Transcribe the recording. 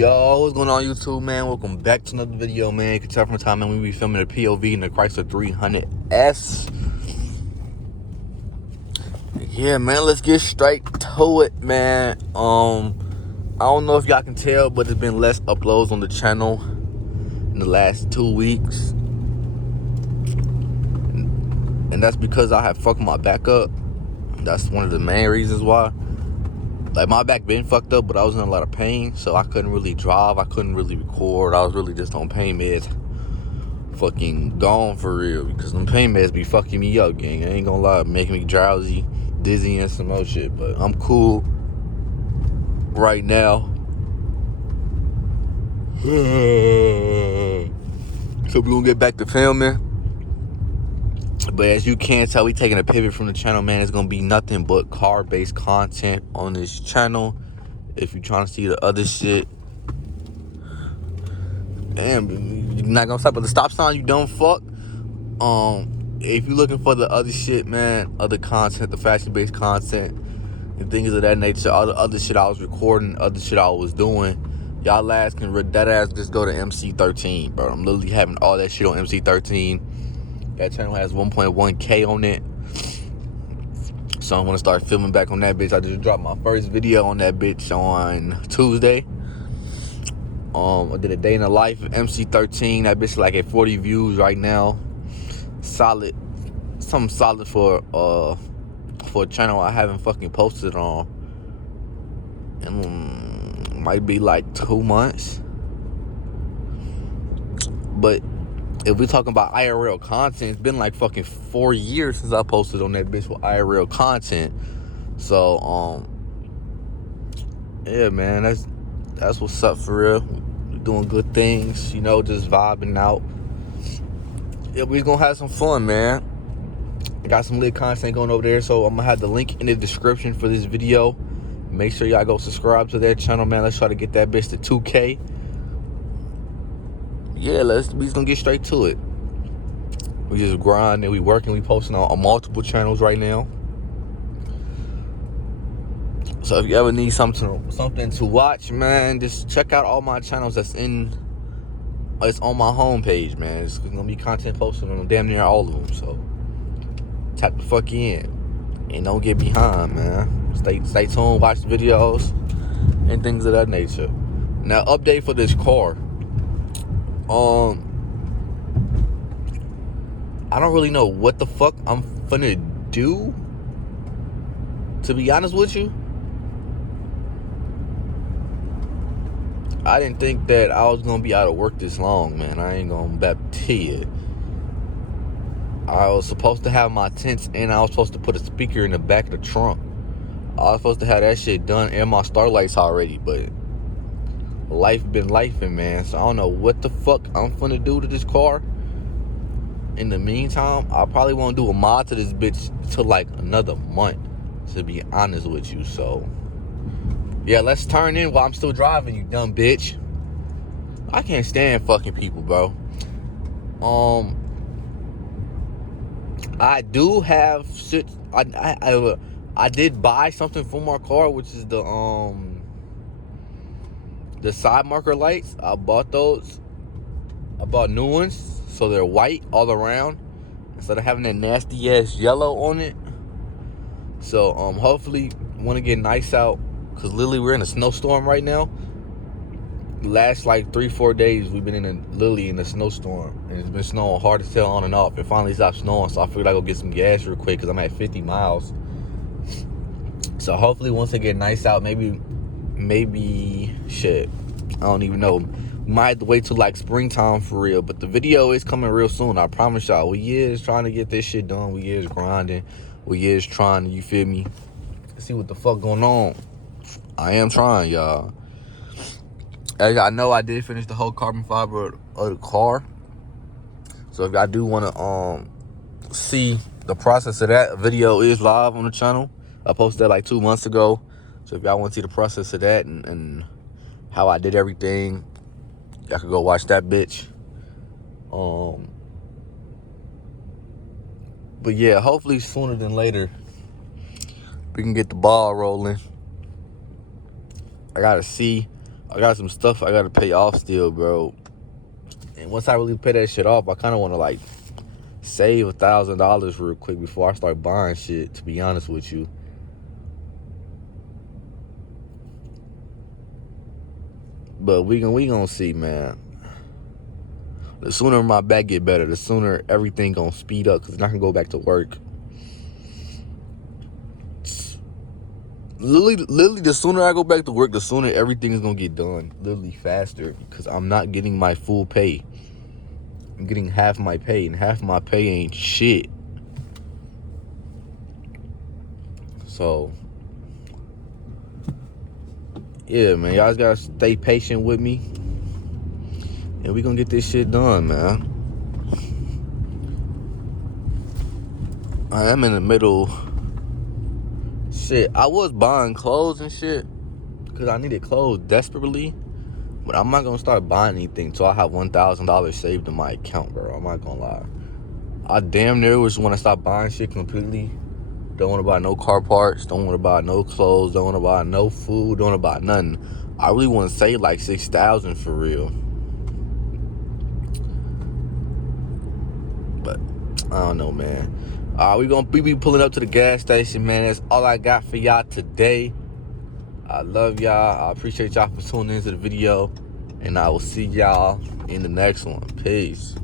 Yo, what's going on YouTube, man? Welcome back to another video, man. You can tell from the time, man, we be filming a POV in the Chrysler 300s. Yeah, man, let's get straight to it, man. I don't know if y'all can tell, but there's been less uploads on the channel in the last 2 weeks. And that's because I have fucked my back up. That's one of the main reasons why. Like, my back been fucked up, but I was in a lot of pain, so I couldn't really drive. I couldn't really record. I was really just on pain meds. Fucking gone for real, because them pain meds be fucking me up, gang. I ain't gonna lie, making me drowsy, dizzy, and some other shit. But I'm cool right now. So we gonna get back to filming. But as you can tell, we taking a pivot from the channel, man. It's gonna be nothing but car-based content on this channel. If you're trying to see the other shit, damn, you're not gonna stop at the stop sign, you dumb fuck. If you're looking for the other shit, man, other content, the fashion-based content, and things of that nature, all the other shit I was recording, other shit I was doing, y'all ass can that ass just go to MC13, bro. I'm literally having all that shit on MC13. That channel has 1.1K on it. So I'm gonna start filming back on that bitch. I just dropped my first video on that bitch on Tuesday. I did a day in the life of MC13. That bitch like at 40 views right now. Solid. Something solid for a channel I haven't fucking posted on. And might be like 2 months. But if we're talking about IRL content, it's been like fucking 4 years since I posted on that bitch with IRL content. So, yeah, man, that's what's up for real. We're doing good things, you know, just vibing out. Yeah, we're gonna have some fun, man. I got some lit content going over there, so I'm gonna have the link in the description for this video. Make sure y'all go subscribe to that channel, man. Let's try to get that bitch to 2K. Yeah, we just gonna get straight to it. We just grinding, we working, we posting on multiple channels right now. So if you ever need something to watch, man, just check out all my channels it's on my homepage, man. It's gonna be content posted on damn near all of them. So tap the fuck in and don't get behind, man. Stay tuned, watch the videos and things of that nature. Now, update for this car. I don't really know what the fuck I'm finna do, to be honest with you. I didn't think that I was gonna be out of work this long, man. I ain't gonna bet to you. I was supposed to have my tents and I was supposed to put a speaker in the back of the trunk. I was supposed to have that shit done and my starlights already, but life been lifing, man. So I don't know what the fuck I'm finna do to this car. In the meantime, I probably won't do a mod to this bitch till like another month, to be honest with you. So yeah, let's turn in while I'm still driving, you dumb bitch. I can't stand fucking people, bro. I do have shit. I did buy something for my car, which is the side marker lights. I bought those. I bought new ones, so they're white all around instead of having that nasty ass yellow on it. So hopefully want to get nice out, because literally we're in a snowstorm right now. Last like 3-4 days we've been in a snowstorm, and it's been snowing hard as hell on and off. It finally stopped snowing, so I figured I'd go get some gas real quick because I'm at 50 miles. So hopefully once I get nice out, maybe shit, I don't even know. Might have to wait till like springtime for real, but the video is coming real soon. I promise y'all. We is trying to get this shit done. We is grinding. We is trying to, you feel me, see what the fuck going on. I am trying, y'all. As y'all know, I did finish the whole carbon fiber of the car. So if y'all do want to see the process of that, video is live on the channel. I posted that like 2 months ago. So if y'all want to see the process of that and how I did everything, y'all can go watch that bitch. But yeah, hopefully sooner than later we can get the ball rolling. I gotta see I got some stuff I gotta pay off still, bro. And once I really pay that shit off, I kind of want to like save $1,000 real quick before I start buying shit, to be honest with you. But we gonna see, man. The sooner my back get better, the sooner everything gonna speed up, because I can go back to work. Literally, the sooner I go back to work, the sooner everything is gonna get done. Literally faster, because I'm not getting my full pay. I'm getting half my pay, and half my pay ain't shit. So, yeah, man, y'all just gotta stay patient with me, and we gonna get this shit done, man. I am in the middle. Shit, I was buying clothes and shit because I needed clothes desperately, but I'm not gonna start buying anything until I have $1,000 saved in my account, bro. I'm not gonna lie. I damn near just want to stop buying shit completely. Don't want to buy no car parts. Don't want to buy no clothes. Don't want to buy no food. Don't want to buy nothing. I really want to save like $6,000 for real. But I don't know, man. We be pulling up to the gas station, man. That's all I got for y'all today. I love y'all. I appreciate y'all for tuning into the video, and I will see y'all in the next one. Peace.